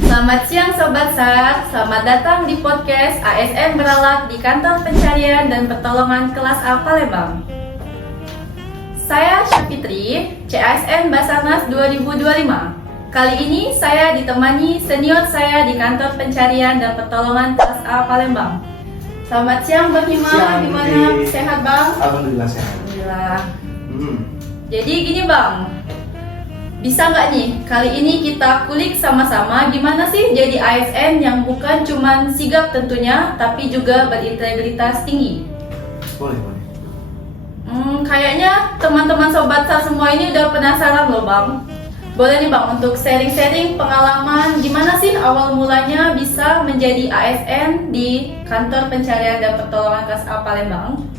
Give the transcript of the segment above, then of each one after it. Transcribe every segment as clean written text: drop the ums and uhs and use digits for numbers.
Selamat siang Sobat SAR, selamat datang di podcast ASN Berahlak di Kantor Pencarian dan Pertolongan Kelas A Palembang. Saya Syafitri, CASN Basarnas 2025. Kali ini saya ditemani senior saya di Kantor Pencarian dan Pertolongan Kelas A Palembang. Selamat siang Bang Hima, gimana? Sehat Bang? Alhamdulillah sehat. Alhamdulillah. Jadi gini Bang, bisa nggak nih kali ini kita kulik sama-sama gimana sih jadi ASN yang bukan cuman sigap tentunya, tapi juga berintegritas tinggi. Boleh. Kayaknya teman-teman Sobat SAR semua ini udah penasaran loh Bang. Boleh nih Bang untuk sharing-sharing pengalaman gimana sih awal mulanya bisa menjadi ASN di Kantor Pencarian dan Pertolongan Kelas A Palembang.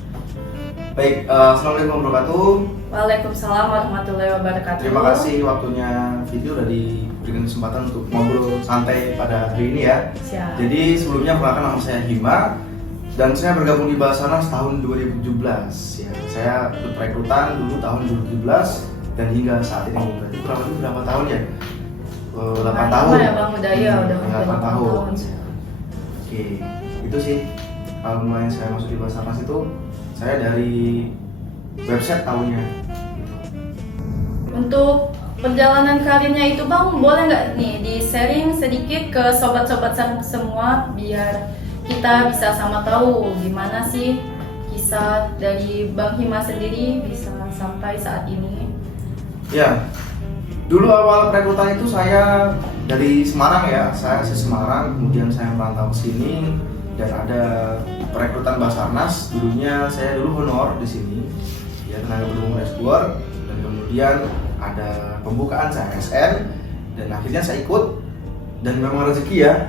Baik, Assalamualaikum warahmatullahi wabarakatuh. Waalaikumsalam warahmatullahi wabarakatuh. Terima kasih waktunya video udah diberikan kesempatan untuk ngobrol santai pada hari ini ya. Siap. Jadi sebelumnya perkenalkan nama saya Hima dan saya bergabung di Basarnas tahun 2017 ya. Saya ikut perekrutan dulu tahun 2017 dan hingga saat ini berarti kurang lebih berapa tahun ya? 8 tahun. Ya Bang, udah 8 tahun. Oke, itu sih awal mulanya saya masuk di Basarnas itu saya dari website tahunya gitu. Untuk perjalanan karirnya itu Bang, boleh nggak nih di-sharing sedikit ke sobat-sobat semua biar kita bisa sama tahu gimana sih kisah dari Bang Hima sendiri bisa sampai saat ini. Ya, dulu awal perekrutan itu saya dari Semarang ya, saya asli Semarang, kemudian saya merantau ke sini dan ada perekrutan Basarnas. Dulunya saya dulu honor di sini, ya tenaga pendukung rescuer, dan kemudian ada pembukaan CASN dan akhirnya saya ikut dan memang rezeki ya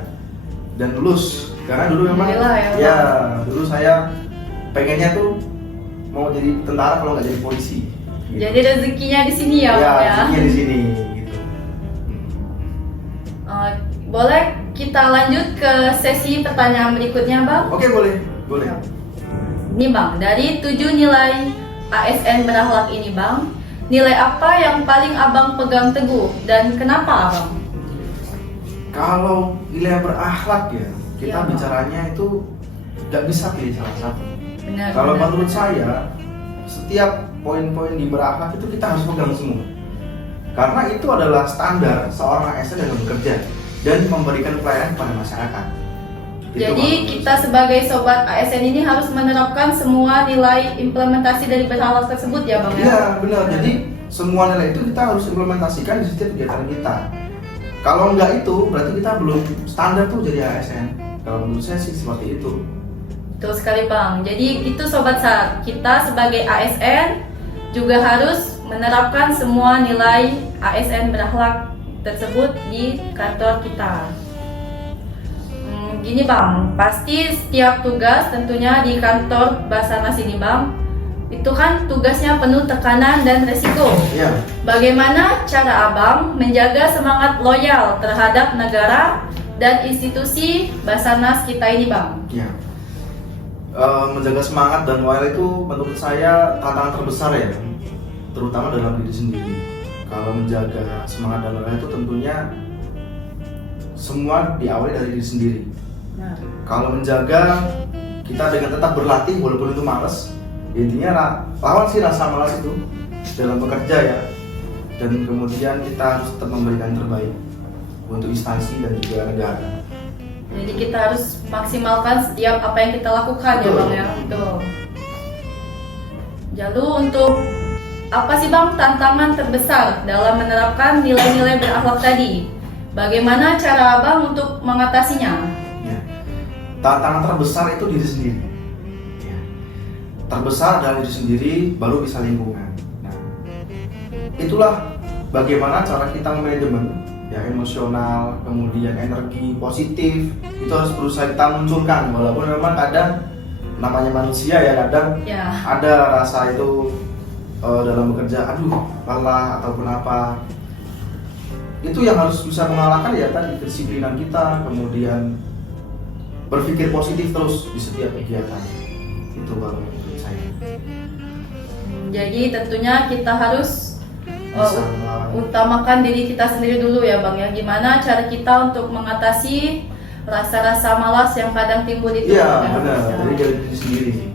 dan lulus karena dulu memang ya dulu saya pengennya tuh mau jadi tentara kalau nggak jadi polisi. Gitu. Jadi rezekinya di sini ya, Bang ya. Rezekinya di sini gitu. Boleh kita lanjut ke sesi pertanyaan berikutnya Bang? Oke, boleh. Ini Bang, dari 7 nilai ASN Berahlak ini Bang, nilai apa yang paling Abang pegang teguh dan kenapa Abang? Kalau nilai berakhlak ya, kita Ya, bicaranya itu nggak bisa pilih salah satu. Benar. Kalau menurut saya, setiap poin-poin di berakhlak itu kita harus pegang semua. Karena itu adalah standar seorang ASN dalam bekerja dan memberikan pelayanan kepada masyarakat. Jadi kita sebagai sobat ASN ini harus menerapkan semua nilai implementasi dari berakhlak tersebut ya Bang ya? Iya benar, jadi semua nilai itu kita harus implementasikan di setiap kegiatan kita. Kalau enggak itu berarti kita belum standar tuh jadi ASN. Kalau menurut saya sih seperti itu. Betul sekali Bang, jadi itu Sobat SAR, kita sebagai ASN juga harus menerapkan semua nilai ASN berakhlak tersebut di kantor kita. Gini Bang, pasti setiap tugas tentunya di kantor Basarnas ini Bang, itu kan tugasnya penuh tekanan dan resiko. Iya. Bagaimana cara Abang menjaga semangat loyal terhadap negara dan institusi Basarnas kita ini Bang? Iya. Menjaga semangat dan loyal itu menurut saya tantangan terbesar ya, terutama dalam diri sendiri. Kalau menjaga semangat dan loyal itu tentunya semua diawali dari diri sendiri. Nah. Kalau menjaga kita dengan tetap berlatih walaupun itu malas, intinya lawan sih rasa malas itu dalam bekerja ya, dan kemudian kita harus tetap memberikan terbaik untuk instansi dan juga negara. Jadi kita harus maksimalkan setiap apa yang kita lakukan. Betul. Ya Bang ya. Betul. Lalu untuk apa sih Bang tantangan terbesar dalam menerapkan nilai-nilai berakhlak tadi? Bagaimana cara Abang untuk mengatasinya? Ya. Tantangan terbesar itu diri sendiri. Ya. Terbesar dari diri sendiri, baru bisa lingkungan. Nah, itulah bagaimana cara kita manajemen ya, emosional, kemudian energi positif itu harus berusaha kita munculkan, walaupun memang kadang namanya manusia ya, kadang ada rasa itu dalam bekerja, aduh lelah ataupun apa, itu yang harus bisa mengalahkan ya tadi kedisiplinan kita, kemudian berpikir positif terus di setiap kegiatan. Itu baru menurut saya. Jadi tentunya kita harus bisa melawan. Utamakan diri kita sendiri dulu ya Bang ya. Gimana cara kita untuk mengatasi rasa-rasa malas yang kadang timbul itu? Iya, ya, benar. bisa. Dari diri sendiri sih.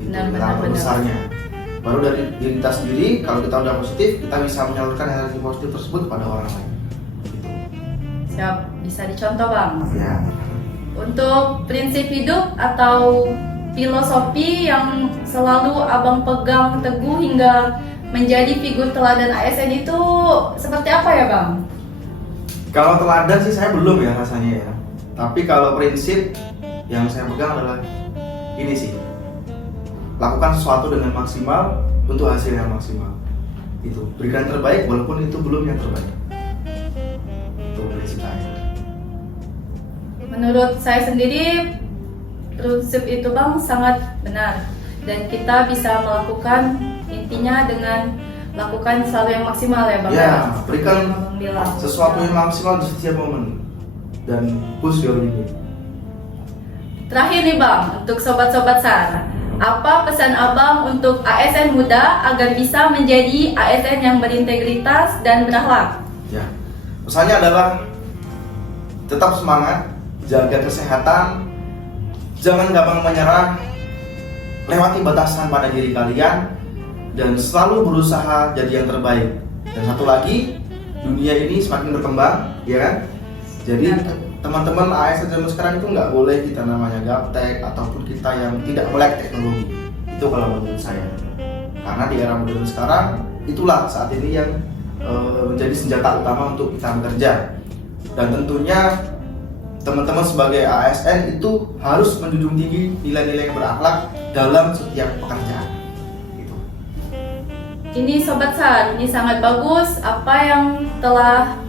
Itu Benar. besarnya. Baru dari diri kita sendiri, kalau kita udah positif, kita bisa menyalurkan energi positif tersebut kepada orang lain. Gitu. Siap, bisa dicontoh Bang. Ya. Untuk prinsip hidup atau filosofi yang selalu Abang pegang teguh hingga menjadi figur teladan ASN itu seperti apa ya Bang? Kalau teladan sih saya belum ya rasanya ya. Tapi kalau prinsip yang saya pegang adalah ini sih. Lakukan sesuatu dengan maksimal untuk hasil yang maksimal. Itu berikan yang terbaik walaupun itu belum yang terbaik. Itu prinsip saya. Menurut saya sendiri prinsip itu Bang sangat benar dan kita bisa melakukan intinya dengan lakukan selalu yang maksimal ya Bang. Ya, berikan Yang Abang bilang. sesuatu yang maksimal di setiap momen dan push your limit. Terakhir nih Bang, untuk sobat-sobat SAR, apa pesan Abang untuk ASN muda agar bisa menjadi ASN yang berintegritas dan berakhlak? Ya, pesannya adalah tetap semangat, jaga kesehatan, jangan gampang menyerah, lewati batasan pada diri kalian, dan selalu berusaha jadi yang terbaik. Dan satu lagi, dunia ini semakin berkembang, ya kan? Jadi teman-teman ASN zaman sekarang itu nggak boleh kita namanya gaptek ataupun kita yang tidak melek teknologi. Itu kalau menurut saya. Karena di era modern sekarang itulah saat ini yang menjadi senjata utama untuk kita bekerja. Dan tentunya teman-teman sebagai ASN itu harus menjunjung tinggi nilai-nilai yang berakhlak dalam setiap pekerjaan. Gitu. Ini Sobat SAR, ini sangat bagus apa yang telah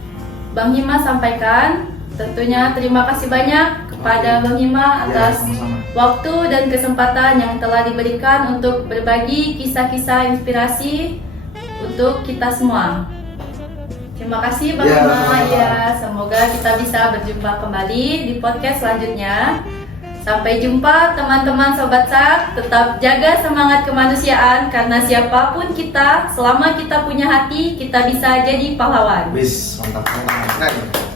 Bang Hima sampaikan. Tentunya terima kasih banyak kepada Bang Hima atas sama-sama. waktu dan kesempatan yang telah diberikan untuk berbagi kisah-kisah inspirasi untuk kita semua. Terima kasih Bang Hima. sama-sama. Ya, semoga kita bisa berjumpa kembali di podcast selanjutnya. Sampai jumpa teman-teman Sobat SAR. Tetap jaga semangat kemanusiaan karena siapapun kita, selama kita punya hati, kita bisa jadi pahlawan. Wis, mantap. Keren.